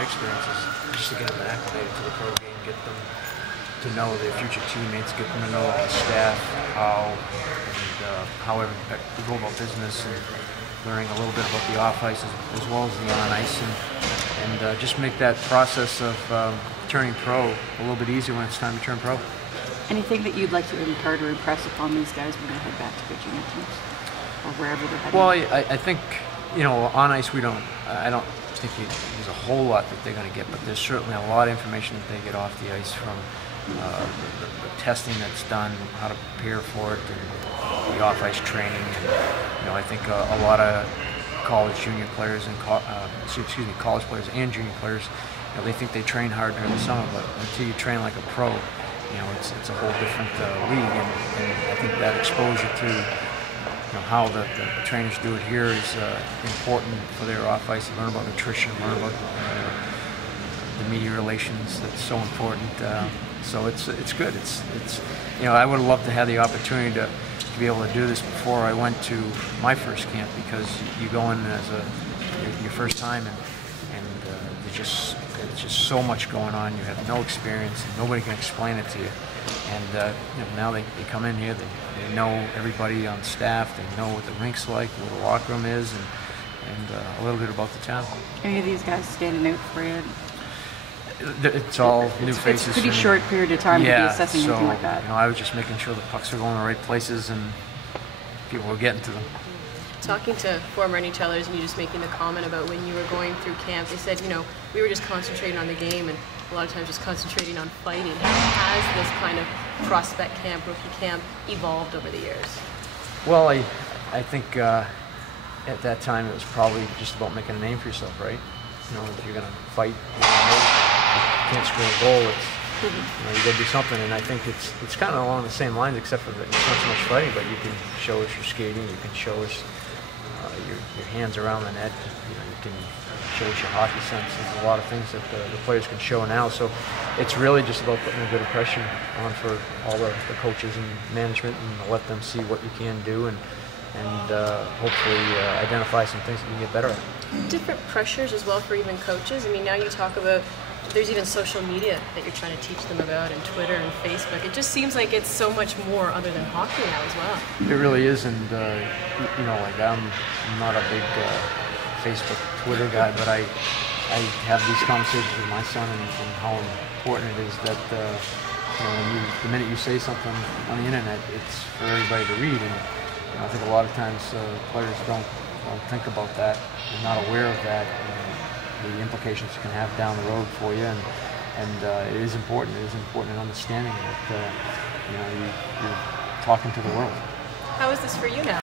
my experience is just to get them acclimated to the pro game, get them to know their future teammates, get them to know the staff, how we go about business, and learning a little bit about the off ice as well as the on ice, and just make that process of turning pro a little bit easier when it's time to turn pro. Anything that you'd like to impart or impress upon these guys when they head back to their junior teams or wherever they're heading? Well, I think, on ice I don't think there's a whole lot that they're going to get, but there's certainly a lot of information that they get off the ice from the testing that's done, how to prepare for it, and the off-ice training. And, I think a lot of college players and college players and junior players, they think they train hard during the summer, but until you train like a pro, it's a whole different league, and I think that exposure to how the trainers do it here is important for their off-ice to learn about nutrition, learn about the media relations. That's so important. So it's good. It's I would have loved to have the opportunity to be able to do this before I went to my first camp, because you go in as your first time, and there's just so much going on. You have no experience, and nobody can explain it to you. And now they come in here, they know everybody on staff, they know what the rink's like, what the locker room is, and a little bit about the town. Any of these guys standing out for you? It's all new faces. It's a pretty short period of time to be assessing anything like that. I was just making sure the pucks were going the right places and people were getting to them. Talking to former NHLers, and you just making the comment about when you were going through camp, they said, we were just concentrating on the game and a lot of times just concentrating on fighting. How has this kind of prospect camp, rookie camp evolved over the years? Well, I think at that time it was probably just about making a name for yourself, right? If you're going to fight, you can't score a goal. You got to do something, and I think it's kind of along the same lines, except for that it's not so much fighting, but you can show us your skating, you can show us your hands around the net, you can show us your hockey sense. There's a lot of things that the players can show now, so it's really just about putting a good impression on for all the coaches and management, and let them see what you can do, and hopefully identify some things that you can get better at. Different pressures as well for even coaches. I mean, now you talk about there's even social media that you're trying to teach them about, and Twitter and Facebook. It just seems like it's so much more other than hockey now as well. It really is, and I'm not a big Facebook, Twitter guy, but I have these conversations with my son, and how important it is that the minute you say something on the internet, it's for everybody to read. And I think a lot of times players don't think about that. They're not aware of that, and the implications it can have down the road for you. And it is important. It is important in understanding that you're talking to the world. How is this for you now?